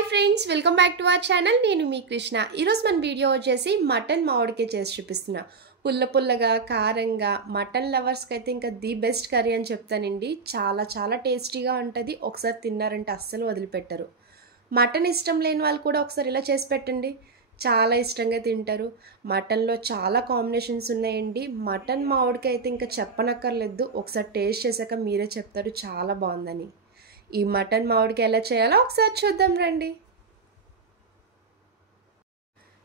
Hi friends, welcome back to our channel. నేను మీ కృష్ణ. ఈరోజు మన వీడియో వచ్చేసి మటన్ మామిడికాయ చేసి చూపిస్తున్నా. పుల్ల పుల్లగా కారంగా మటన్ లవర్స్కి అయితే ఇంకా ది బెస్ట్ కర్రీ అని చెప్తానండి. చాలా చాలా టేస్టీగా ఉంటుంది. ఒకసారి తిన్నారంటే అస్సలు వదిలిపెట్టరు. మటన్ ఇష్టం లేని వాళ్ళు కూడా ఒకసారి ఇలా చేసి పెట్టండి, చాలా ఇష్టంగా తింటారు. మటన్లో చాలా కాంబినేషన్స్ ఉన్నాయండి. మటన్ మామిడికాయ అయితే ఇంకా చెప్పనక్కర్లేదు. ఒకసారి టేస్ట్ చేశాక మీరే చెప్తారు చాలా బాగుందని. ఈ మటన్ మామిడికాయ ఎలా చేయాలో ఒకసారి చూద్దాం రండి.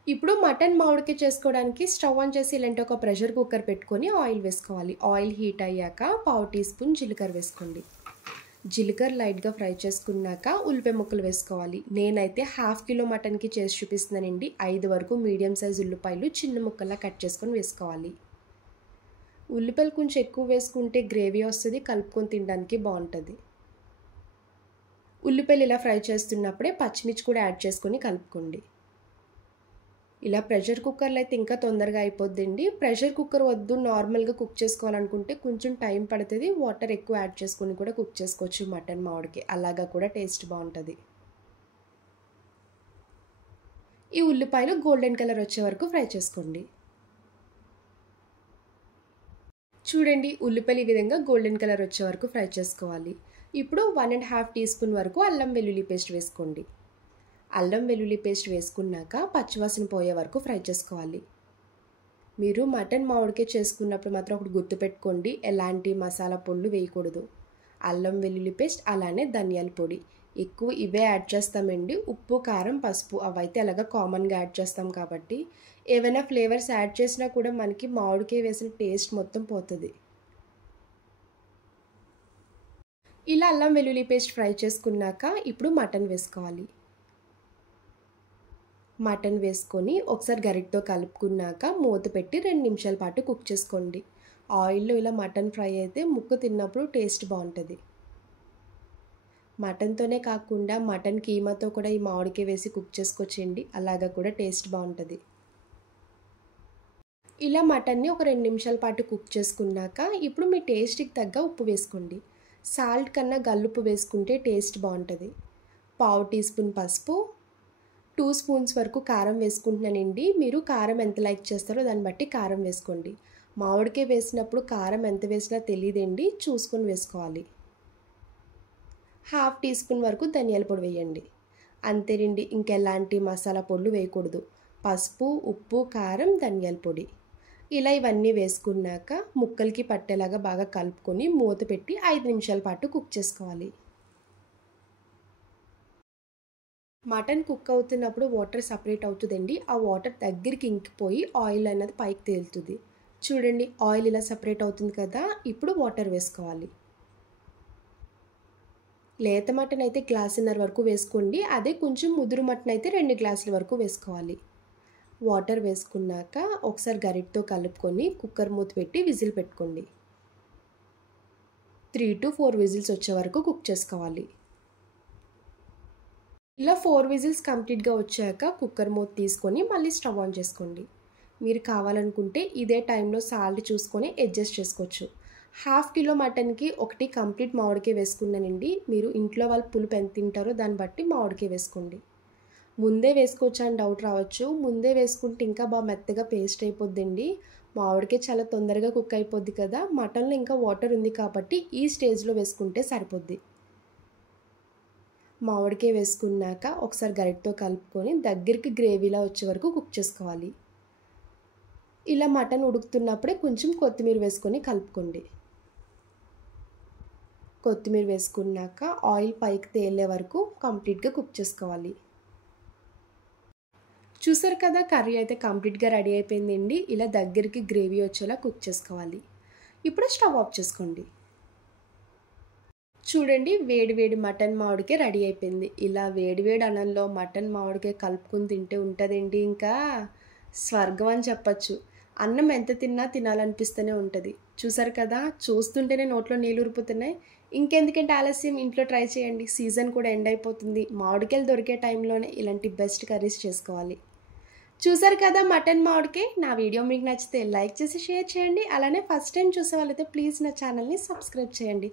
ఇప్పుడు మటన్ మామిడికాయ చేసుకోవడానికి స్టవ్ ఆన్ చేసి ఇలాంటి ఒక ప్రెషర్ కుక్కర్ పెట్టుకొని ఆయిల్ వేసుకోవాలి. ఆయిల్ హీట్ అయ్యాక 1/2 టీ స్పూన్ జీలకర్ర వేసుకోండి. జీలకర్ర లైట్గా ఫ్రై చేసుకున్నాక ఉల్లిపాయ ముక్కలు వేసుకోవాలి. నేనైతే 1/2 కిలో మటన్కి చేసి చూపిస్తున్నానండి. 5 వరకు మీడియం సైజ్ ఉల్లిపాయలు చిన్న ముక్కల్లా కట్ చేసుకొని వేసుకోవాలి. ఉల్లిపాయలు కొంచెం ఎక్కువ వేసుకుంటే గ్రేవీ వస్తుంది, కలుపుకొని తినడానికి బాగుంటుంది. ఉల్లిపాయలు ఇలా ఫ్రై చేస్తున్నప్పుడే పచ్చిమిర్చి కూడా యాడ్ చేసుకొని కలుపుకోండి. ఇలా ప్రెషర్ కుక్కర్లో అయితే ఇంకా తొందరగా అయిపోద్దండి. ప్రెషర్ కుక్కర్ వద్దు, నార్మల్గా కుక్ చేసుకోవాలనుకుంటే కొంచెం టైం పడుతుంది. వాటర్ ఎక్కువ యాడ్ చేసుకొని కూడా కుక్ చేసుకోవచ్చు మటన్ మామిడికాయ, అలాగా కూడా టేస్ట్ బాగుంటుంది. ఈ ఉల్లిపాయలు గోల్డెన్ కలర్ వచ్చే వరకు ఫ్రై చేసుకోండి. చూడండి, ఉల్లిపాయలు ఈ విధంగా గోల్డెన్ కలర్ వచ్చే వరకు ఫ్రై చేసుకోవాలి. ఇప్పుడు 1.5 టీ స్పూన్ వరకు అల్లం వెల్లుల్లి పేస్ట్ వేసుకోండి. అల్లం వెల్లుల్లి పేస్ట్ వేసుకున్నాక పచ్చివాసన పోయే వరకు ఫ్రై చేసుకోవాలి. మీరు మటన్ మామిడికాయ చేసుకున్నప్పుడు మాత్రం ఒకటి గుర్తుపెట్టుకోండి, ఎలాంటి మసాలా పొడులు వేయకూడదు. అల్లం వెల్లుల్లి పేస్ట్ అలానే ధనియాల పొడి ఎక్కువ ఇవే యాడ్ చేస్తామండి. ఉప్పు కారం పసుపు అవైతే అలాగా కామన్గా యాడ్ చేస్తాం కాబట్టి ఏవైనా ఫ్లేవర్స్ యాడ్ చేసినా కూడా మనకి మామిడికాయ వేసిన టేస్ట్ మొత్తం పోతుంది. ఇలా అల్లం వెల్లుల్లి పేస్ట్ ఫ్రై చేసుకున్నాక ఇప్పుడు మటన్ వేసుకోవాలి. మటన్ వేసుకొని ఒకసారి గరిటతో కలుపుకున్నాక మూత పెట్టి 2 నిమిషాల పాటు కుక్ చేసుకోండి. ఆయిల్లో ఇలా మటన్ ఫ్రై అయితే ముక్క తిన్నప్పుడు టేస్ట్ బాగుంటుంది. మటన్తోనే కాకుండా మటన్ కీమాతో కూడా ఈ మామిడికాయ వేసి కుక్ చేసుకోవచ్చండి, అలాగా కూడా టేస్ట్ బాగుంటుంది. ఇలా మటన్ని ఒక 2 నిమిషాల పాటు కుక్ చేసుకున్నాక ఇప్పుడు మీ టేస్ట్కి తగ్గ ఉప్పు వేసుకోండి. సాల్ట్ కన్నా గల్లుప్పు వేసుకుంటే టేస్ట్ బాగుంటుంది. 1/2 టీ స్పూన్ పసుపు, 2 స్పూన్స్ వరకు కారం వేసుకుంటున్నానండి. మీరు కారం ఎంత లైక్ చేస్తారో దాన్ని బట్టి కారం వేసుకోండి. మామిడికాయ వేసినప్పుడు కారం ఎంత వేసినా తెలియదండి, చూసుకొని వేసుకోవాలి. 1/2 టీ స్పూన్ వరకు ధనియాల పొడి వేయండి. అంతేనండి, ఇంకెలాంటి మసాలా పొడులు వేయకూడదు. పసుపు, ఉప్పు, కారం, ధనియాల పొడి ఇలా ఇవన్నీ వేసుకున్నాక ముక్కలకి పట్టేలాగా బాగా కలుపుకొని మూత పెట్టి 5 నిమిషాల పాటు కుక్ చేసుకోవాలి. మటన్ కుక్ అవుతున్నప్పుడు వాటర్ సపరేట్ అవుతుందండి. ఆ వాటర్ దగ్గరికి ఇంకిపోయి ఆయిల్ అన్నది పైకి తేలుతుంది. చూడండి, ఆయిల్ ఇలా సపరేట్ అవుతుంది కదా. ఇప్పుడు వాటర్ వేసుకోవాలి. లేత మటన్ అయితే 1.5 గ్లాసుల వరకు వేసుకోండి. అదే కొంచెం ముదురు మటన్ అయితే 2 గ్లాసుల వరకు వేసుకోవాలి. వాటర్ వేసుకున్నాక ఒకసారి గరిటతో కలుపుకొని కుక్కర్ మూత పెట్టి విజిల్ పెట్టుకోండి. 3 to 4 విజిల్స్ వచ్చే వరకు కుక్ చేసుకోవాలి. ఇలా 4 విజిల్స్ కంప్లీట్గా వచ్చాక కుక్కర్ మూత తీసుకొని మళ్ళీ స్టవ్ ఆన్ చేసుకోండి. మీరు కావాలనుకుంటే ఇదే టైంలో సాల్ట్ చూసుకొని అడ్జస్ట్ చేసుకోవచ్చు. 1/2 కిలో మటన్కి ఒకటి కంప్లీట్ మామిడికాయ వేసుకున్నానండి. మీరు ఇంట్లో వాళ్ళు పులుపు ఎంత తింటారో దాన్ని బట్టి మామిడికాయ వేసుకోండి. ముందే వేసుకోవచ్చా అని డౌట్ రావచ్చు. ముందే వేసుకుంటే ఇంకా బాగా మెత్తగా పేస్ట్ అయిపోద్దండి. మామిడికాయ చాలా తొందరగా కుక్ అయిపోద్ది కదా. మటన్లో ఇంకా వాటర్ ఉంది కాబట్టి ఈ స్టేజ్లో వేసుకుంటే సరిపోద్ది. మామిడికాయ వేసుకున్నాక ఒకసారి గరిటతో కలుపుకొని దగ్గరికి గ్రేవీలా వచ్చే వరకు కుక్ చేసుకోవాలి. ఇలా మటన్ ఉడుకుతున్నప్పుడే కొంచెం కొత్తిమీర వేసుకొని కలుపుకోండి. కొత్తిమీర వేసుకున్నాక ఆయిల్ పైకి తేలే వరకు కంప్లీట్గా కుక్ చేసుకోవాలి. చూసారు కదా, కర్రీ అయితే కంప్లీట్గా రెడీ అయిపోయిందండి. ఇలా దగ్గరికి గ్రేవీ వచ్చేలా కుక్ చేసుకోవాలి. ఇప్పుడు స్టవ్ ఆఫ్ చేసుకోండి. చూడండి, వేడి వేడి మటన్ మామిడికాయ రెడీ అయిపోయింది. ఇలా వేడి వేడి అన్నంలో మటన్ మామిడికాయ కలుపుకొని తింటే ఉంటుందండి ఇంకా స్వర్గం అని చెప్పచ్చు. అన్నం ఎంత తిన్నా తినాలనిపిస్తూనే ఉంటుంది. చూసారు కదా, చూస్తుంటేనే నోట్లో నీళ్ళు ఊరిపోతున్నాయి. ఇంకెందుకంటే ఆలస్యం, ఇంట్లో ట్రై చేయండి. సీజన్ కూడా ఎండ్ అయిపోతుంది. మామిడికాయలు దొరికే టైంలోనే ఇలాంటి బెస్ట్ కర్రీస్ చేసుకోవాలి. చూసారు కదా మటన్ మామిడికాయ. నా వీడియో మీకు నచ్చితే లైక్ చేసి షేర్ చేయండి. అలానే ఫస్ట్ టైం చూసే వాళ్ళైతే ప్లీజ్ నా ఛానల్ని సబ్స్క్రైబ్ చేయండి.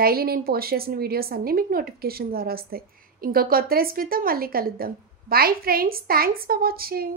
డైలీ నేను పోస్ట్ చేసిన వీడియోస్ అన్నీ మీకు నోటిఫికేషన్ ద్వారా వస్తాయి. ఇంకో కొత్త రెసిపీతో మళ్ళీ కలుద్దాం. Bye friends, thanks for watching.